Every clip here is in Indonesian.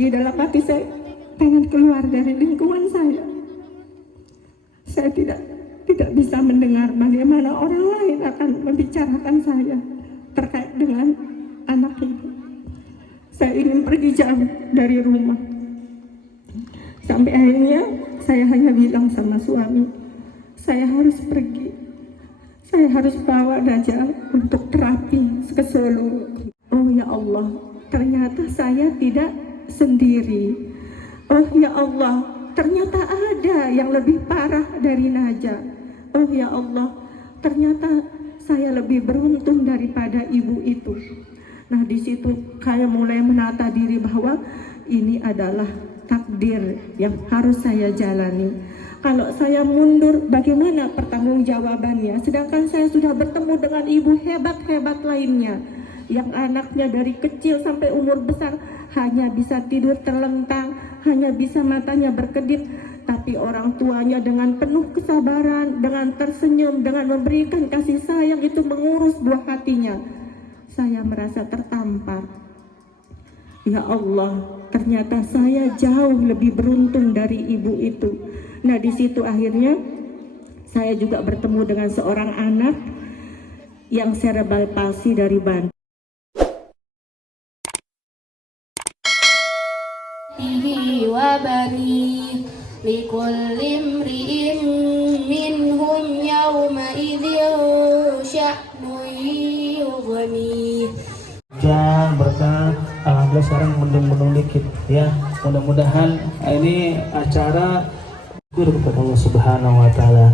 pergi, dalam hati saya pengen keluar dari lingkungan saya. Saya tidak bisa mendengar bagaimana orang lain akan membicarakan saya terkait dengan anak itu. Saya ingin pergi jauh dari rumah. Sampai akhirnya saya hanya bilang sama suami, saya harus pergi. Saya harus bawa Dajjal untuk terapi ke Solo. Oh ya Allah, ternyata saya tidak sendiri. Oh ya Allah, ternyata ada yang lebih parah dari Najah. Oh ya Allah, ternyata saya lebih beruntung daripada ibu itu. Nah, di situ saya mulai menata diri bahwa ini adalah takdir yang harus saya jalani. Kalau saya mundur, bagaimana pertanggungjawabannya? Sedangkan saya sudah bertemu dengan ibu hebat-hebat lainnya, yang anaknya dari kecil sampai umur besar hanya bisa tidur terlentang, hanya bisa matanya berkedip, tapi orang tuanya dengan penuh kesabaran, dengan tersenyum, dengan memberikan kasih sayang itu mengurus buah hatinya. Saya merasa tertampar. Ya Allah, ternyata saya jauh lebih beruntung dari ibu itu. Nah, di situ akhirnya saya juga bertemu dengan seorang anak yang cerebral palsy dari Bandung. Wa bani likulli imri'in minhum yawma idzin sya'nun yughni. Jangan berkah, alhamdulillah sekarang mendung-mendung dikit ya. Mudah-mudahan ini acara kepada Allah Subhanahu wa taala.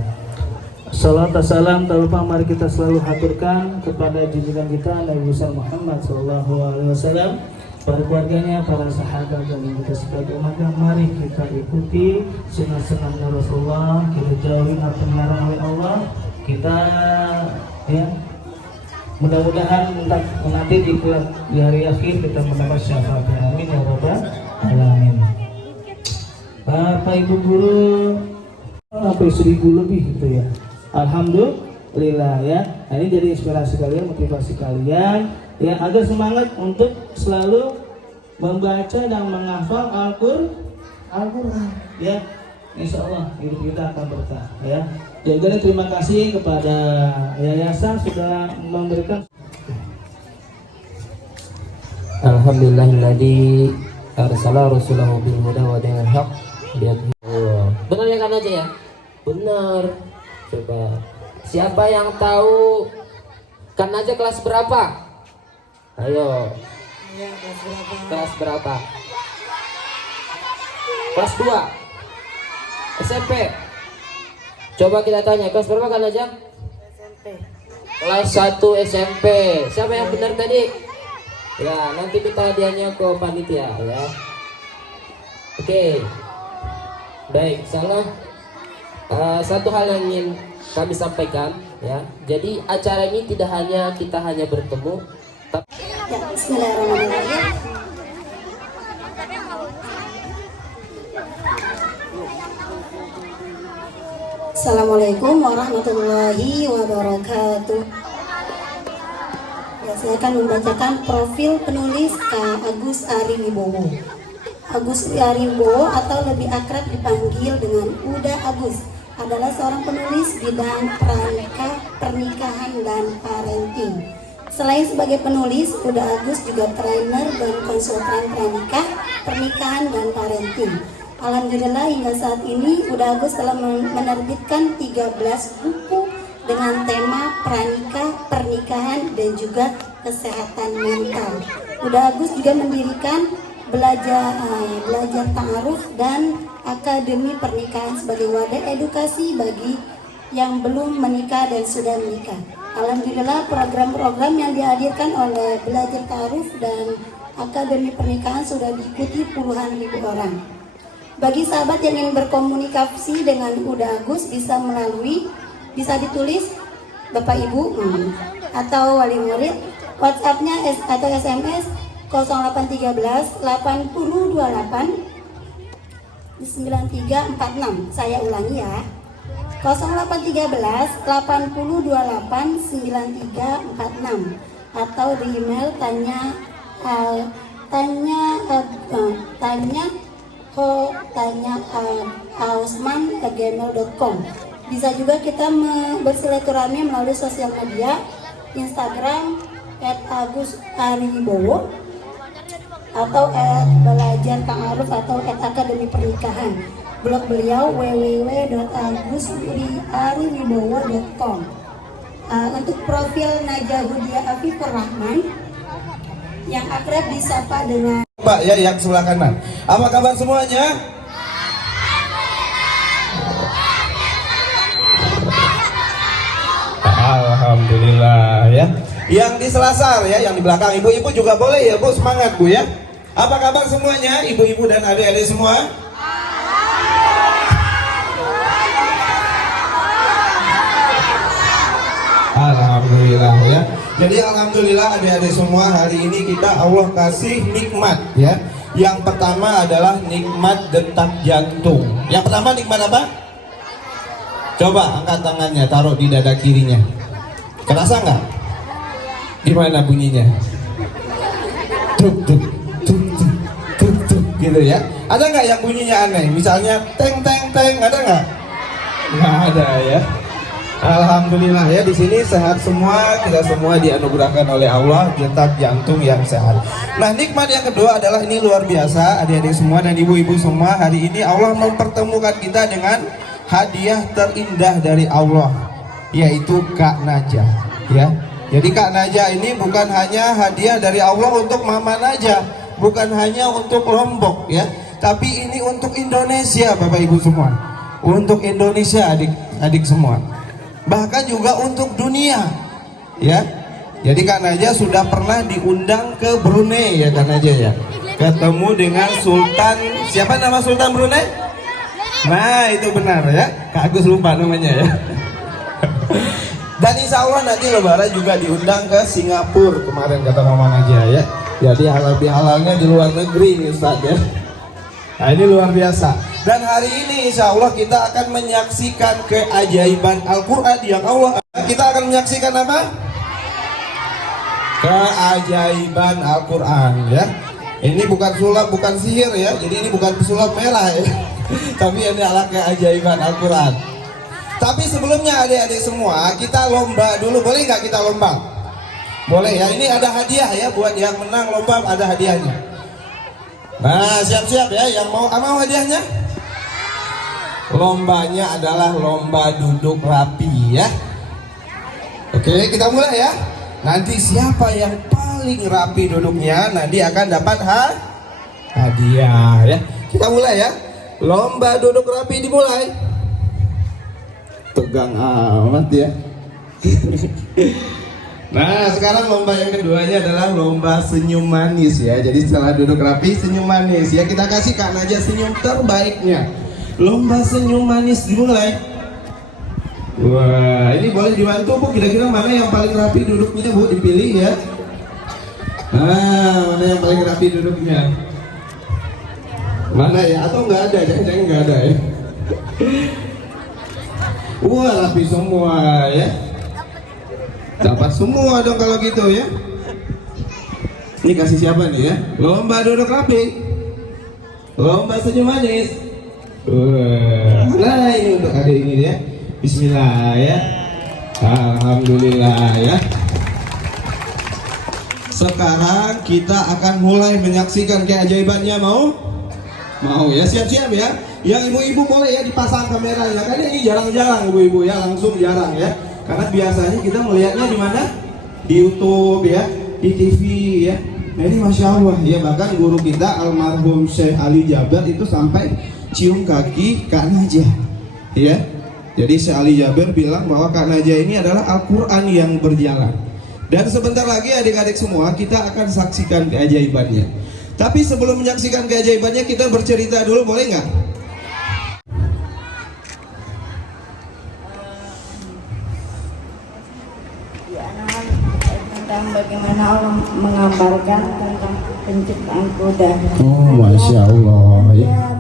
Salam salam tak lupa mari kita selalu haturkan kepada junjungan kita Nabi Muhammad sallallahu alaihi wasallam, para keluarganya, para sahabat dan kita sebagai umat. Mari kita ikuti sunnah-sunnah Rasulullah, kita jauhi apa yang dilarang oleh Allah. Kita ya mudah-mudahan nanti di hari akhir kita mendapat syafaat. Amin ya rabbal alamin. Bapak Ibu guru sampai 1000 lebih gitu ya. Alhamdulillah ya. Nah, ini jadi inspirasi kalian, motivasi kalian ya, agar semangat untuk selalu membaca dan menghafal Al-Qur'an ya. Insya Allah hidup kita akan berkah ya. Jadi terima kasih kepada yayasan sudah memberikan. Alhamdulillahilladzi arsala rasulahu bil huda wa dinil haq. Benar ya kan aja ya? Benar. Coba siapa yang tahu kan aja kelas berapa? Ayo. Ya, kelas berapa? Kelas berapa? Kelas 2 SMP. Coba kita tanya, kelas berapa kan aja? SMP. Kelas 1 SMP. Siapa yang benar tadi? Ya, nanti kita hadiahnya ke panitia ya. Oke. Baik, salah. Satu hal yang ingin kami sampaikan ya. Jadi acara ini tidak hanya kita hanya bertemu, tapi Ya, bismillahirrahmanirrahim. Assalamualaikum warahmatullahi wabarakatuh. Ya, saya akan membacakan profil penulis Kak Agus Ariwibowo. Agus Ariwibowo atau lebih akrab dipanggil dengan Uda Agus adalah seorang penulis bidang pernikahan dan parenting. Selain sebagai penulis, Uda Agus juga trainer dan konsultan pernikahan dan parenting. Alhamdulillah hingga saat ini Uda Agus telah menerbitkan 13 buku dengan tema pernikahan dan juga kesehatan mental. Uda Agus juga mendirikan belajar ta'aruf dan akademi pernikahan sebagai wadah edukasi bagi yang belum menikah dan sudah menikah. Alhamdulillah program-program yang dihadirkan oleh belajar ta'aruf dan akademi pernikahan sudah diikuti puluhan ribu orang. Bagi sahabat yang ingin berkomunikasi dengan Uda Agus bisa ditulis Bapak Ibu atau wali murid, WhatsApp-nya atau SMS 0813 8028 9346. Saya ulangi ya. 0813 8028 9346 atau di email tanya tanya ausman@gmail.com. Bisa juga kita bersilaturahmi melalui sosial media Instagram @agusariwibowo atau @belajarkangaruf atau @akademi pernikahan. Blog beliau www.agusariwibowo.com. Untuk profil Najahudia Afifur Rahman yang akrab disapa dengan Pak ya, yang sebelah kanan. Apa kabar semuanya? Alhamdulillah ya. Yang di Selasar ya, yang di belakang ibu-ibu juga boleh ya Bu, semangat Bu ya. Apa kabar semuanya, ibu-ibu dan adik-adik semua? Alhamdulillah ya. Jadi alhamdulillah adik-adik semua, hari ini kita Allah kasih nikmat ya. Yang pertama adalah nikmat detak jantung. Yang pertama nikmat apa? Coba angkat tangannya, taruh di dada kirinya. Kerasa nggak? Gimana bunyinya? Tuk tuk tuk tuk tuk tuk gitu ya. Ada nggak yang bunyinya aneh? Misalnya teng teng teng, ada nggak? Nggak ada ya. Alhamdulillah ya, di sini sehat semua, kita semua dianugerahkan oleh Allah detak jantung yang sehat. Nah, nikmat yang kedua adalah ini luar biasa, adik-adik semua dan ibu-ibu semua. Hari ini Allah mempertemukan kita dengan hadiah terindah dari Allah, yaitu Kak Najah ya. Jadi Kak Najah ini bukan hanya hadiah dari Allah untuk Mama Najah, bukan hanya untuk Lombok ya, tapi ini untuk Indonesia Bapak Ibu semua. Untuk Indonesia adik-adik semua. Bahkan juga untuk dunia ya. Jadi Kak Najah sudah pernah diundang ke Brunei ya Kak Najah ya, ketemu dengan Sultan, siapa nama Sultan Brunei? Nah itu benar ya, Kak Agus lupa namanya ya. Dan insya Allah nanti lebaran juga diundang ke Singapura kemarin kata Mama Najah ya. Jadi halal-bihalalnya di luar negeri nih Ustaz ya. Nah ini luar biasa. Dan hari ini insya Allah kita akan menyaksikan keajaiban Al-Quran yang Allah. Kita akan menyaksikan apa? Keajaiban Al-Quran ya. Ini bukan sulap, bukan sihir ya. Jadi ini bukan sulap merah ya. Tapi ini adalah keajaiban Al-Quran. Tapi sebelumnya adik-adik semua, kita lomba dulu. Boleh nggak kita lomba? Boleh ya. Ini ada hadiah ya, buat yang menang lomba ada hadiahnya. Nah siap-siap ya, yang mau hadiahnya? Lombanya adalah lomba duduk rapi ya. Oke, kita mulai ya. Nanti siapa yang paling rapi duduknya nanti akan dapat hadiah ya. Kita mulai ya. Lomba duduk rapi dimulai. Tegang amat ya. Nah sekarang lomba yang keduanya adalah lomba senyum manis ya. Jadi setelah duduk rapi senyum manis ya. Kita kasih Kak Najah senyum terbaiknya. Lomba senyum manis dimulai. Wah ini boleh dibantu Bu, kira-kira mana yang paling rapi duduknya Bu, dipilih ya. Nah mana yang paling rapi duduknya? Mana ya, atau nggak ada, jangan-jangan nggak ada ya. Wah rapi semua ya. Dapat semua dong kalau gitu ya. Ini kasih siapa nih ya? Lomba duduk rapi, lomba senyum manis. Nah ini untuk adik ini ya. Bismillah ya. Alhamdulillah ya. Sekarang kita akan mulai menyaksikan keajaibannya. Mau ya, siap-siap ya. Yang ibu-ibu boleh ya dipasang kameranya. Karena ini jarang-jarang ibu-ibu ya, langsung jarang ya. Karena biasanya kita melihatnya di mana? Di YouTube ya, di TV ya. Nah ini Masya Allah ya, bahkan guru kita almarhum Syekh Ali Jaber itu sampai cium kaki Kak Najah ya. Jadi Syekh Ali Jaber bilang bahwa Kak Najah ini adalah Al-Quran yang berjalan. Dan sebentar lagi adik-adik semua kita akan saksikan keajaibannya. Tapi sebelum menyaksikan keajaibannya kita bercerita dulu, boleh nggak? Tentang bagaimana Allah menggambarkan tentang penciptaan kuda. Oh Masya Allah ya. Dia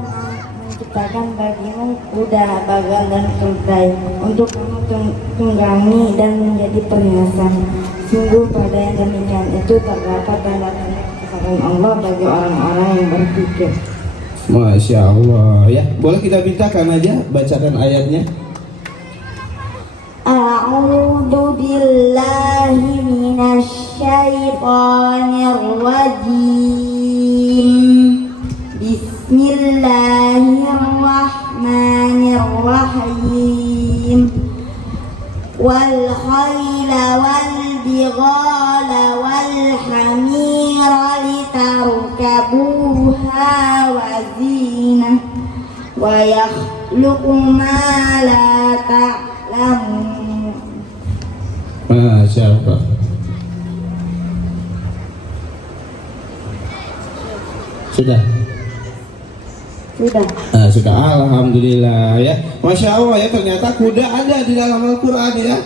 menciptakan bagimu kuda, bagal dan keledai untuk kamu tunggangi dan menjadi perhiasan. Sungguh pada yang demikian itu terdapat tanda kebesaran Allah bagi orang-orang yang berpikir. Masya Allah ya. Boleh kita mintakan aja bacakan ayatnya. A'udzu billahi minasyaitonir rajim. Bismillahirrahmanirrahim. Wal khayla wal bighala wal hamira litarkabuha wa zinah wa yakhluqu ma la ta'lamun. Masya Allah. Sudah. Sudah, alhamdulillah ya. Masya Allah ya, ternyata kuda ada di dalam Al-Quran ya.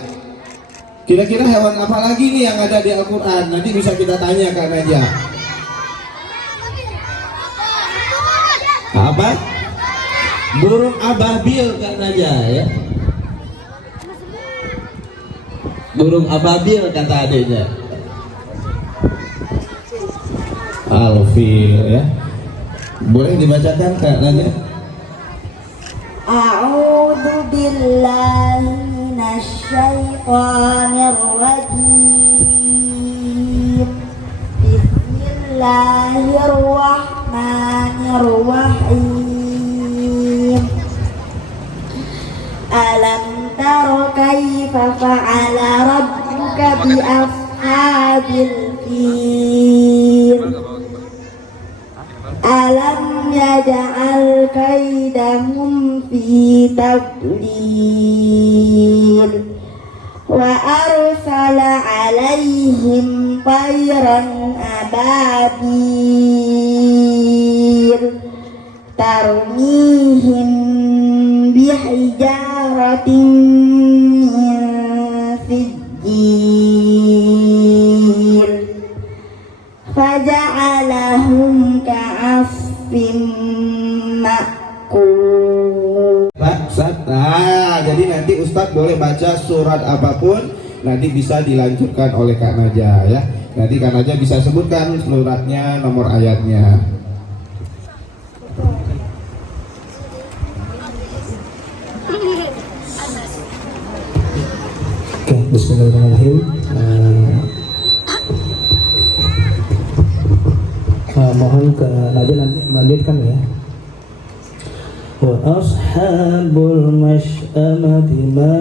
Kira-kira hewan apa lagi nih yang ada di Al-Quran? Nanti bisa kita tanyakan aja. Apa? Burung ababil kan aja ya. Burung ababil kata adiknya. Alfil ya. Boleh dibacakan Kak Nadia? A'udzu billahi minasyaitonir rajim. Bismillahirrahmanirrahim. Alam tara kaifa fa'ala rabbuka bi ashabil fil. Alam yaj'al kaidahum fi tadlil wa arsala alaihim tayran ababil tarmihim bihijaratin min sijil faja'alahum ka'asfin ma'kul. Nah, jadi nanti Ustadz boleh baca surat apapun, nanti bisa dilanjutkan oleh Kak Naja ya. Nanti Kak Naja bisa sebutkan suratnya, nomor ayatnya. Oke, bismillahirrahmanirrahim. Mohon ke Nadia nanti melanjutkan ya. Wa ashabul masy'amati ma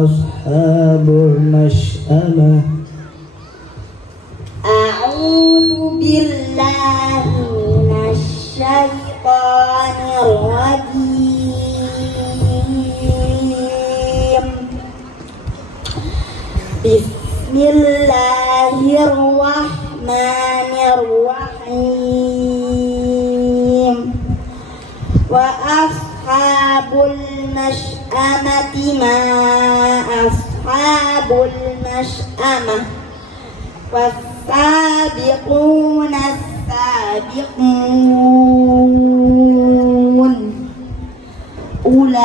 ashabul masy'amah. A'udzu billahi minasyaitonir rajim. Bismillahirrahmanirrahim. Wa ashabul masy'amati ma ashabul masy'amah. Was-sabiquna as-sabiqun ulaikal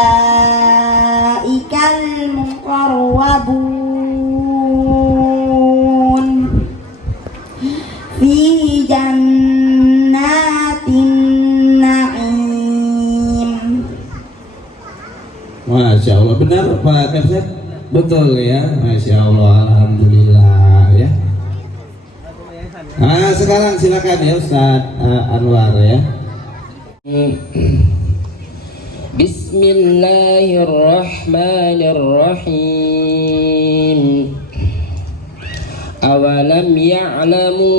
muqarrabun fi jannatin na'im. Masya Allah, benar Pak Kepset? Betul ya, Masya Allah, alhamdulillah ya. Nah, sekarang silakan ya Ustadz Anwar ya. Bismillahirrahmanirrahim. Awalam ya'lamu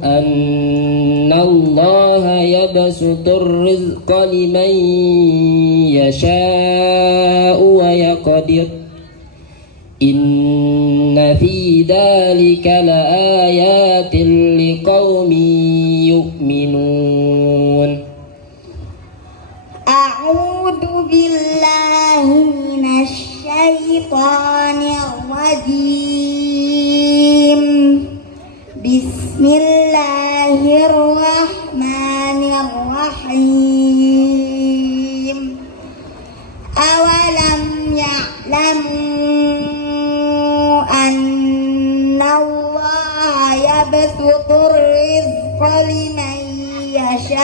anna Allah yabsutur rizqa liman yasha'u wa yaqdir. Inna fi dhalika laayatin liqaumin yu'minun. A'udzu billahi minasyaitonir rajim. Bismillahirrahmanirrahim. Awalam ya'lamu anna Allah yabsutur rizqa liman yasha'u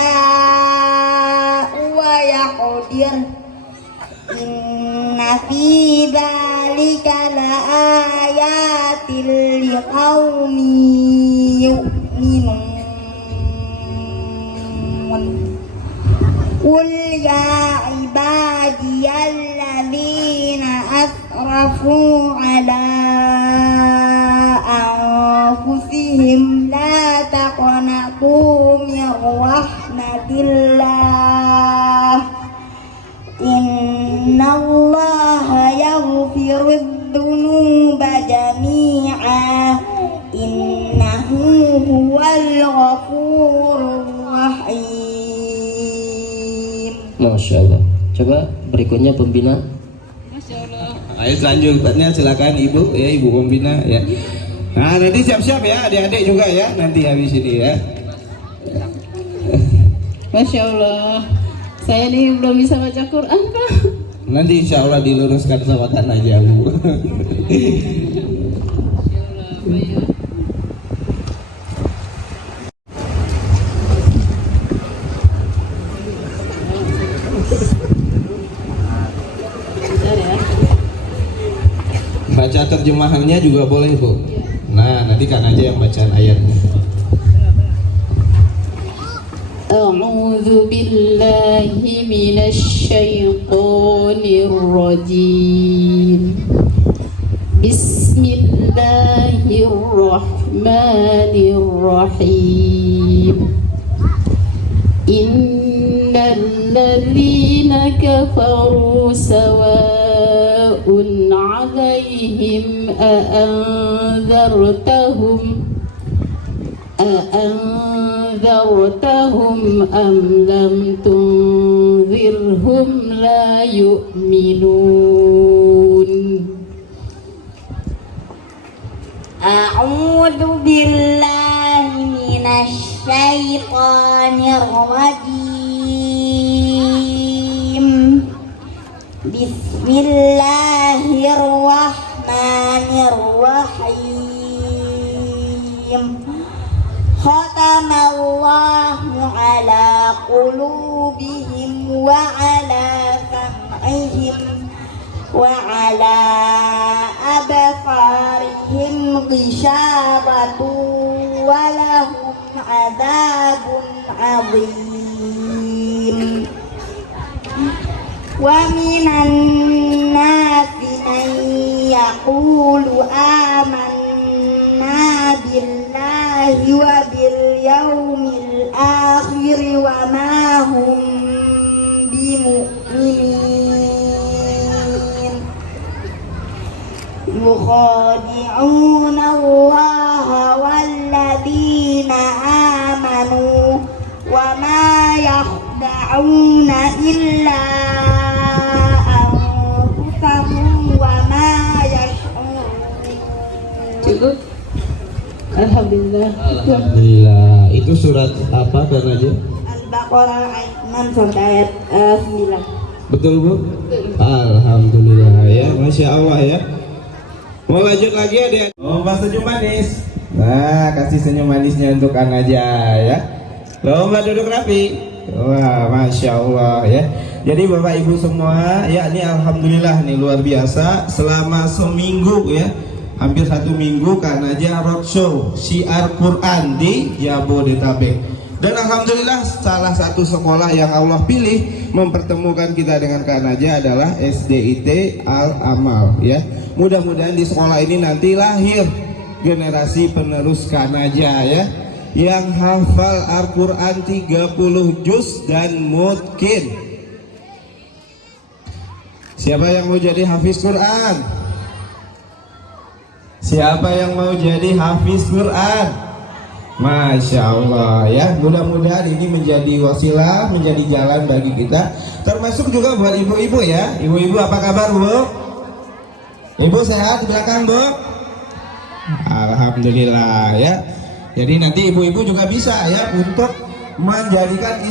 wa yaqdir. Inna fi dzalika laayatil liqaumin yu'minun. Qul ya ibadiyalladzina asrafu ala anfusihim la taqnatu min rahmatillah. Innallaha yaghfirud dzunuba jami'a. Innahu huwal ghafurur rahim. Masya Allah. Coba berikutnya pembina. Ayo selanjutnya silakan ibu ya, ibu pembina ya. Nah nanti siap-siap ya adik-adik juga ya nanti habis ini ya. Masya Allah, saya nih belum bisa baca Quran Pak. Nanti insya Allah diluruskan sama Kak Najah Bu. Baca terjemahannya juga boleh Bu. Nah nanti Kak Najah yang bacaan ayatnya. A'udzu billahi minasy syaithanir rajim. Bismillahirrahmanirrahim. Innal ladzina kafaru sawa'un 'alaihim أأنذرتهم أم لم تنذرهم لا يؤمنون. أعوذ بالله من الشيطان الرجيم. بسم الله الرحمن الرحيم. ختم الله على قلوبهم وعلى سمعهم وعلى أبصارهم غشاوة ولهم عذاب عظيم. ومن الناس من يقول آمنا بالله وباليوم الآخر وما هم بمؤمنين. يخادعون الله والذين آمنوا وما يخدعون إلا أنفسهم وما يشعرون. Cukup. Alhamdulillah. Alhamdulillah. Itu surat apa Kak Najah? Al-Baqarah ayat 6 sampai ayat 9. Betul Bu? Alhamdulillah ya, Masya Allah ya. Mau lanjut lagi adik? Lomba senyum manis. Nah kasih senyum manisnya untuk Kak Najah ya. Lomba duduk rapi. Wah Masya Allah ya. Jadi Bapak Ibu semua ya, ini Alhamdulillah nih luar biasa. Selama seminggu ya, hampir 1 minggu Kak Najah roadshow syiar Quran di Jabodetabek. Dan Alhamdulillah salah satu sekolah yang Allah pilih mempertemukan kita dengan Kak Najah adalah SDIT Al-Amal ya. Mudah-mudahan di sekolah ini nanti lahir generasi penerus Kak Najah ya, yang hafal Al-Quran 30 juz dan mutqin. Siapa yang mau jadi hafiz Quran? Siapa yang mau jadi hafiz Quran? Masya Allah ya, mudah-mudahan ini menjadi wasilah, menjadi jalan bagi kita, termasuk juga buat ibu-ibu ya. Ibu-ibu apa kabar Bu? Ibu sehat di belakang Bu? Alhamdulillah ya. Jadi nanti ibu-ibu juga bisa ya untuk menjadikan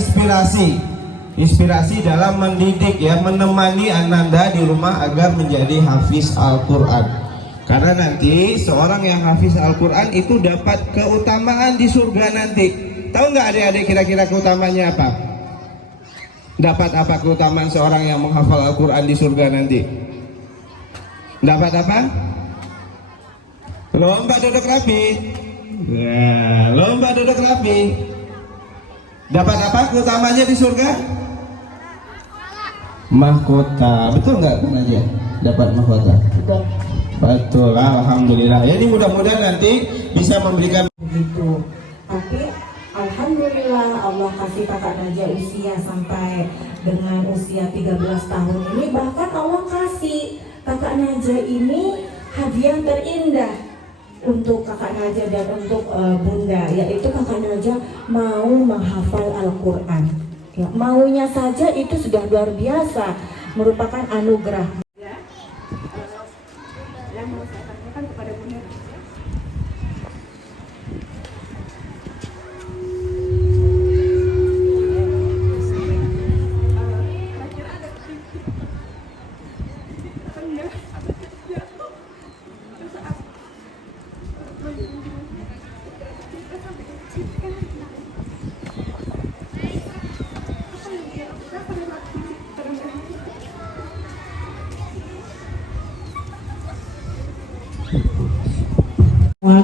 inspirasi dalam mendidik ya, menemani Ananda di rumah agar menjadi hafiz Al-Quran. Karena nanti seorang yang hafiz Al-Quran itu dapat keutamaan di surga nanti. Tahu nggak adik-adik kira-kira keutamanya apa? Dapat apa keutamaan seorang yang menghafal Al-Quran di surga nanti? Dapat apa? Lomba duduk rapi. Ya, lomba duduk rapi. Dapat apa keutamanya di surga? Mahkota. Betul nggak kan aja? Dapat mahkota. Betul. Alhamdulillah. Jadi mudah-mudahan nanti bisa memberikan Begitu. Tapi alhamdulillah Allah kasih kakak Najah usia sampai dengan usia 13 tahun ini, bahkan Allah kasih kakak Najah ini hadiah terindah untuk kakak Najah dan untuk bunda, yaitu kakak Najah mau menghafal Al-Quran. Ya, maunya saja itu sudah luar biasa, merupakan anugerah. Yang mau saya tanyakan kepada bunda,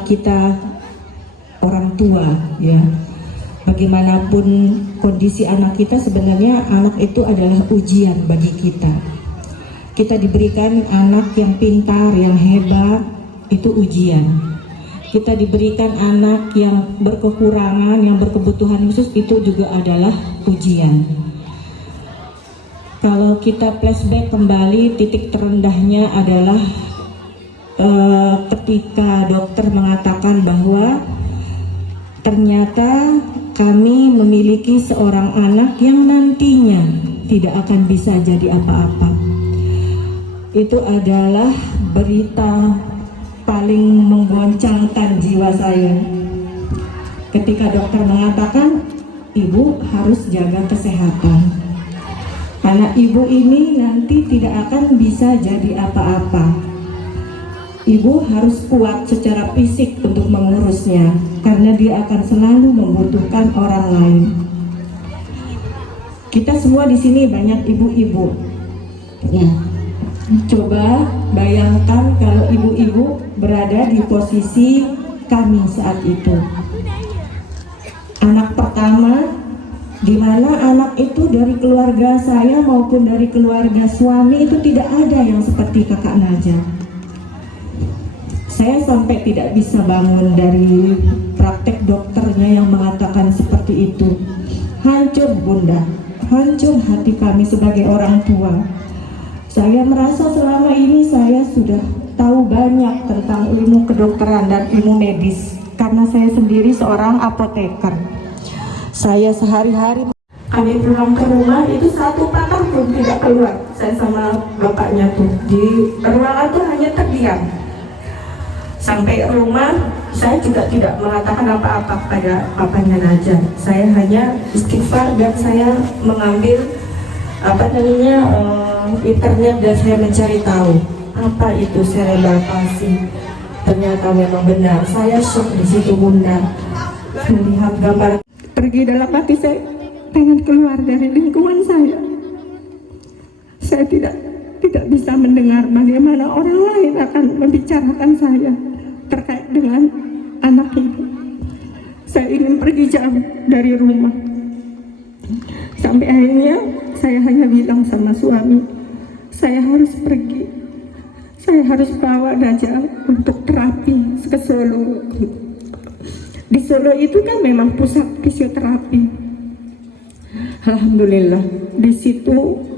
kita orang tua, ya, bagaimanapun kondisi anak kita, sebenarnya anak itu adalah ujian bagi kita. Kita diberikan anak yang pintar, yang hebat, itu ujian. Kita diberikan anak yang berkekurangan, yang berkebutuhan khusus, itu juga adalah ujian. Kalau kita flashback kembali, titik terendahnya adalah ketika dokter mengatakan bahwa ternyata kami memiliki seorang anak yang nantinya tidak akan bisa jadi apa-apa. Itu adalah berita paling menggoncangkan jiwa saya. Ketika dokter mengatakan ibu harus jaga kesehatan, karena ibu ini nanti tidak akan bisa jadi apa-apa. Ibu harus kuat secara fisik untuk mengurusnya, karena dia akan selalu membutuhkan orang lain. Kita semua di sini banyak ibu-ibu. Ya. Coba bayangkan kalau ibu-ibu berada di posisi kami saat itu. Anak pertama, di mana anak itu dari keluarga saya maupun dari keluarga suami itu tidak ada yang seperti kakak Najah. Saya sampai tidak bisa bangun dari praktek dokternya yang mengatakan seperti itu. Hancur bunda, hancur hati kami sebagai orang tua. Saya merasa selama ini saya sudah tahu banyak tentang ilmu kedokteran dan ilmu medis, karena saya sendiri seorang apoteker. Saya sehari-hari kami pulang ke rumah itu satu patah pun tidak keluar. Saya sama bapaknya tuh di ruangan tuh hanya terdiam. Sampai rumah saya juga tidak mengatakan apa-apa pada papanya Najah. Saya hanya istighfar dan saya mengambil internet dan saya mencari tahu apa itu cerebral palsy. Ternyata memang benar. Saya shock di situ bunda melihat gambar. Pergi dalam hati saya pengen keluar dari lingkungan saya. Saya tidak bisa mendengar bagaimana orang lain akan membicarakan saya terkait dengan anak itu. Saya ingin pergi jauh dari rumah. Sampai akhirnya saya hanya bilang sama suami, saya harus pergi. Saya harus bawa Najah untuk terapi ke Solo. Di Solo itu kan memang pusat fisioterapi. Alhamdulillah, di situ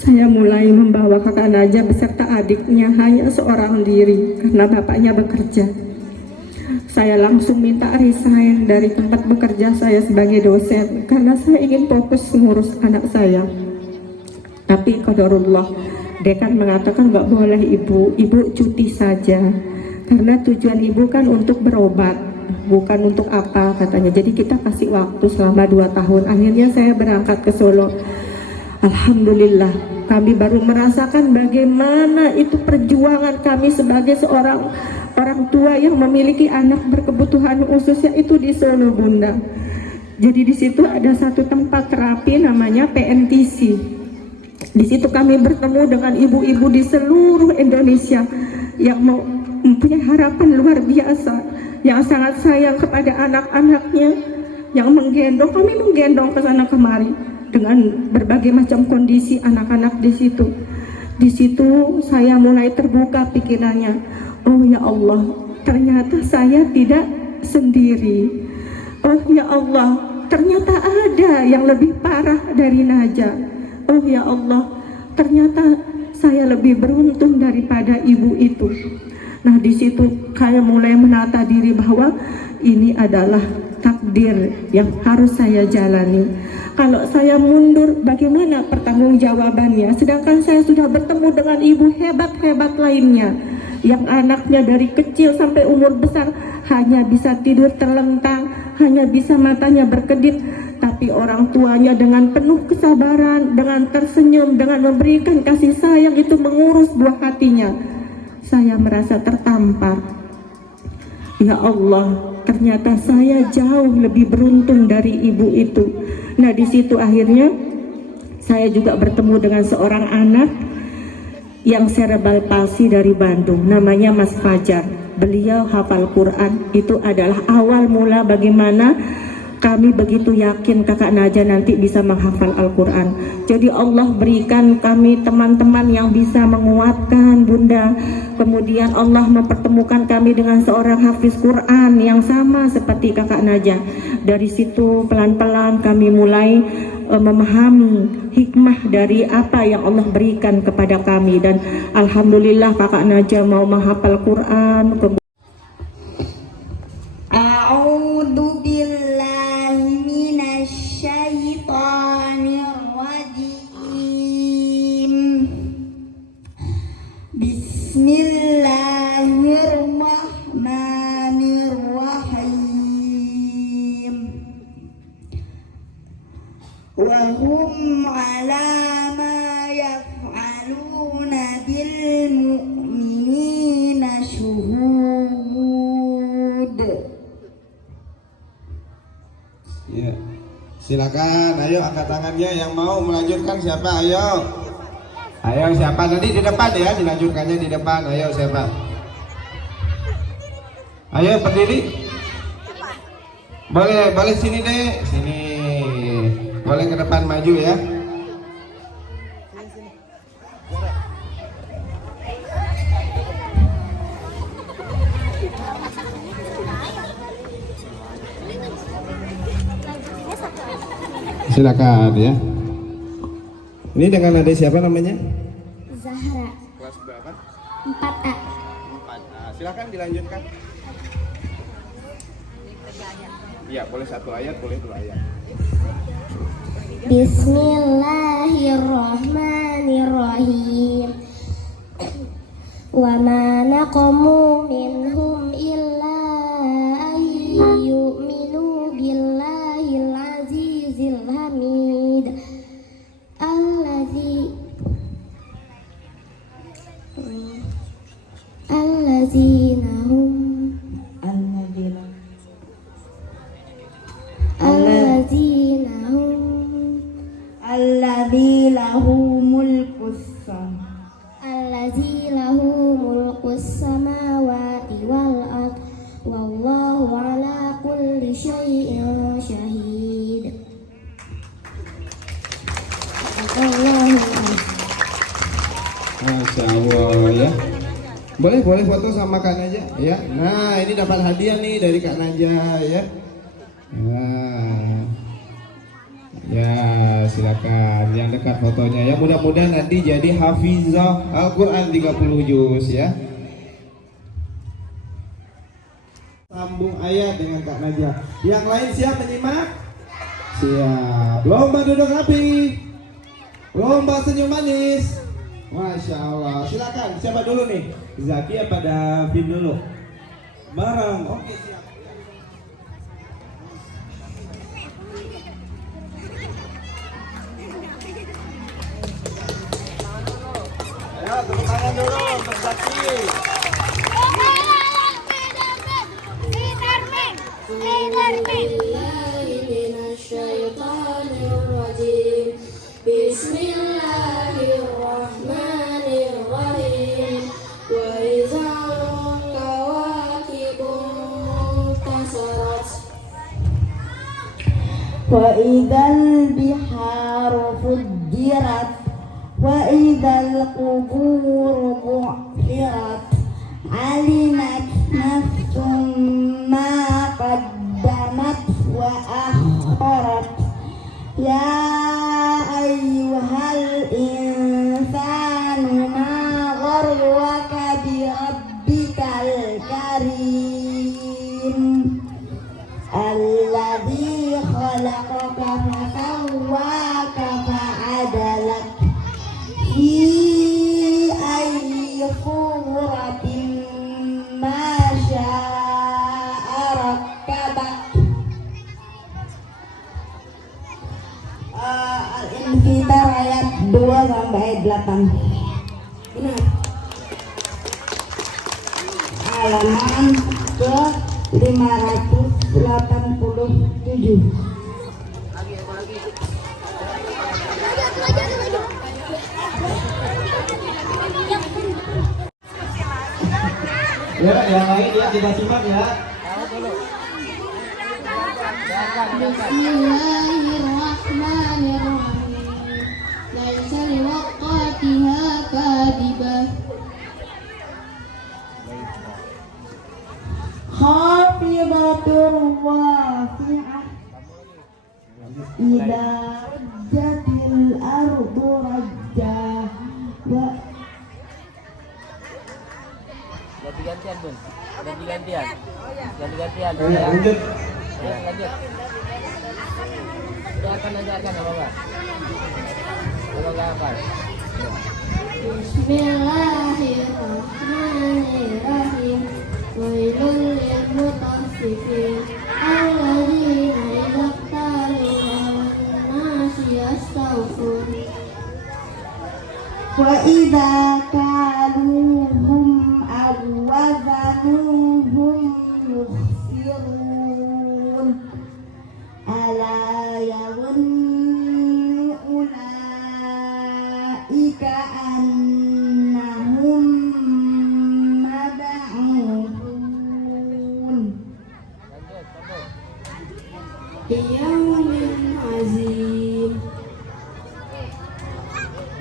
saya mulai membawa kakak Najah beserta adiknya hanya seorang diri karena bapaknya bekerja. Saya langsung minta resign dari tempat bekerja saya sebagai dosen karena saya ingin fokus mengurus anak saya. Tapi qadarullah, dekan mengatakan nggak boleh ibu cuti saja karena tujuan ibu kan untuk berobat, bukan untuk apa katanya. Jadi kita kasih waktu selama 2 tahun. Akhirnya saya berangkat ke Solo. Alhamdulillah, kami baru merasakan bagaimana itu perjuangan kami sebagai seorang orang tua yang memiliki anak berkebutuhan khususnya itu di Solo bunda. Jadi di situ ada satu tempat terapi namanya PNTC. Di situ kami bertemu dengan ibu-ibu di seluruh Indonesia yang mempunyai harapan luar biasa, yang sangat sayang kepada anak-anaknya, yang menggendong, kami menggendong ke sana kemari dengan berbagai macam kondisi anak-anak di situ. Di situ saya mulai terbuka pikirannya. Oh ya Allah, ternyata saya tidak sendiri. Oh ya Allah, ternyata ada yang lebih parah dari Naja. Oh ya Allah, ternyata saya lebih beruntung daripada ibu itu. Nah, di situ saya mulai menata diri bahwa ini adalah takdir yang harus saya jalani. Kalau saya mundur, bagaimana pertanggungjawabannya? Sedangkan saya sudah bertemu dengan ibu hebat-hebat lainnya, yang anaknya dari kecil sampai umur besar hanya bisa tidur terlentang, hanya bisa matanya berkedip, tapi orang tuanya dengan penuh kesabaran, dengan tersenyum, dengan memberikan kasih sayang itu mengurus buah hatinya. Saya merasa tertampar. Ya Allah, ternyata saya jauh lebih beruntung dari ibu itu. Nah, di situ akhirnya saya juga bertemu dengan seorang anak yang cerebral palsy dari Bandung, namanya Mas Fajar. Beliau hafal Quran. Itu adalah awal mula bagaimana kami begitu yakin kakak Naja nanti bisa menghafal Al-Quran. Jadi Allah berikan kami teman-teman yang bisa menguatkan Bunda. Kemudian Allah mempertemukan kami dengan seorang hafiz Quran yang sama seperti kakak Naja. Dari situ pelan-pelan kami mulai memahami hikmah dari apa yang Allah berikan kepada kami. Dan alhamdulillah kakak Naja mau menghafal Quran. A'udzu billahi minasyaitonir rajim. Bismillahirrahmanirrahim. Wa hum 'ala ma yaf'aluna bil mu'minina syuhud. Ya. Silakan, ayo angkat tangannya yang mau melanjutkan siapa? Ayo. Ayo siapa? Nanti di depan ya, dilanjutkannya di depan. Ayo siapa? Ayo berdiri. Boleh sini deh, sini. Boleh ke depan maju ya. Silakan ya. Ini dengan adik siapa namanya? Zahra. Kelas berapa? 4A. 4A. Silakan dilanjutkan. Iya, boleh 1 ayat, boleh 2 ayat. Bismillahirrahmanirrahim. Wa ma naqamu minhum illa an yu'minu billahil azizil hamid alladzi lahu mulkus samawati wal ard wallahu ala kulli syai'in syahid. Masya Allah ya. Boleh foto sama Kak Naja ya. Nah, ini dapat hadiah nih dari Kak Naja ya. Nah. Ya, silakan yang dekat fotonya ya. Mudah-mudahan nanti jadi hafizah Al-Qur'an 30 juz ya. Sambung ayat dengan Kak Naja. Yang lain siap menyimak? Siap. Lomba duduk rapi. Lomba senyum manis. Masya Allah. Silakan. Siapa dulu nih? Zaki apa Davin dulu? Bareng. Oke, siap. Ayo, tepuk tangan dulu untuk Zaki. وإذا البحار فجرت وإذا القبور بعثرت علمت نفس ما قدمت وأخرت يا أيها الإنسان ما غرك بربك الكريم الذي خلقك فسواك فعدلك في أي صورة ما شاء ركبك. Al-Infitar ayat 2 sampai 8. Benar. Halaman ke 587. Ya, yang lain ya kita simak ya. Bismillahirrahmanirrahim. Laisa liwaqatiha kadhibah. Khafidatur rafi'ah ila rajjatil ardu rajja wa Ganti-gantian Bun. Ganti-gantian. Ganti-gantian. Ya, lanjut. Ya, lanjut. Ajarkan apa-apa. Kalau nggak apa. Bismillahirrahmanirrahim. Wailul lil mutaffifin alladzina idza qalu wan-nasi yastawfun. wa idza kaluhum aw wazanuhum yukhsirun ala yadhunnu ulaika annahum mab'uthun Yawmin azim.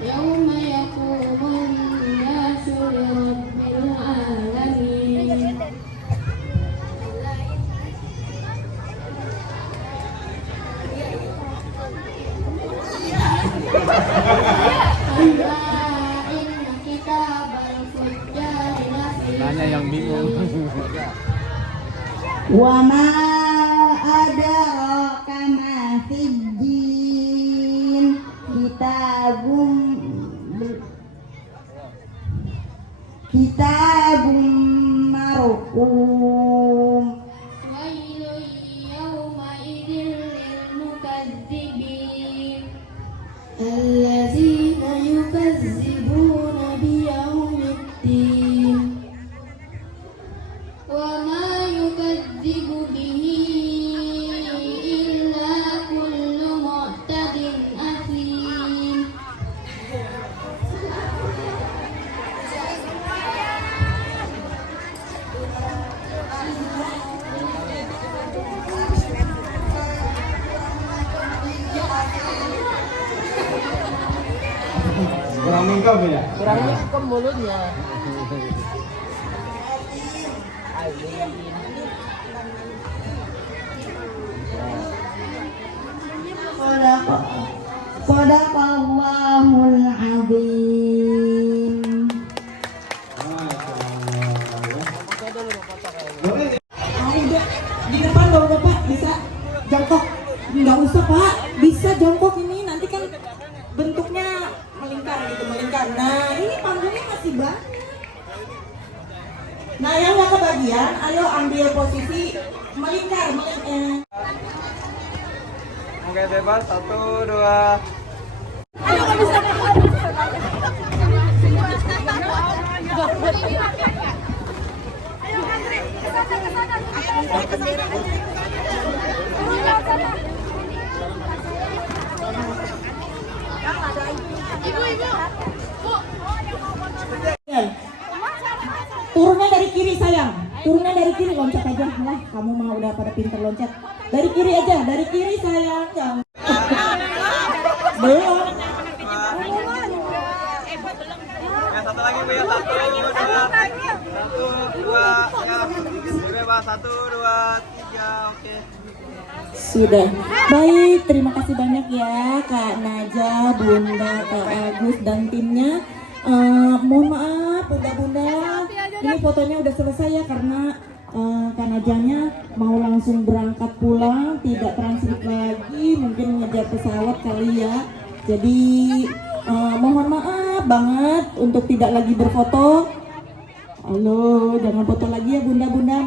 Yawma yaqumun nasu lirabbil alamin. Inna kitabal fujjari lafi yang bingung. wa ma adraka ma sijjin kitabun marqum wailun yawma'idzin lil mukazzibin allazina yukazzibuna biyaumiddin wa ma yukadzibu bihi illa kullu mu'tadin athim. Kurang lengkap ya. Kurang lengkap mulutnya. Sadaqallahul azim. Udah di depan dong Bapak, bisa jongkok. Nggak usah Pak, bisa jongkok ini nanti kan bentuknya melingkar gitu, melingkar. Nah ini panggungnya masih banyak. Nah yang nggak kebagian, ayo ambil posisi melingkar. Oke, bebas. 1, 2. Turunnya dari kiri sayang, turunnya dari kiri, loncat aja lah. Kamu mah udah pada pinter loncat. Dari kiri aja, dari kiri sayang. Belum. Satu lagi Bu ya, satu, dua, ya. Bebas, 1, 2, 3, oke. Sudah. Baik, terima kasih banyak ya Kak Naja, Bunda, Kak Agus dan timnya. Mohon maaf Bunda-bunda, ini fotonya udah selesai ya karena Kak Najanya mau langsung berangkat pulang, tidak transit lagi, mungkin ngejar pesawat kali ya. Jadi mohon maaf banget untuk tidak lagi berfoto. Halo, jangan foto lagi ya Bunda-bunda.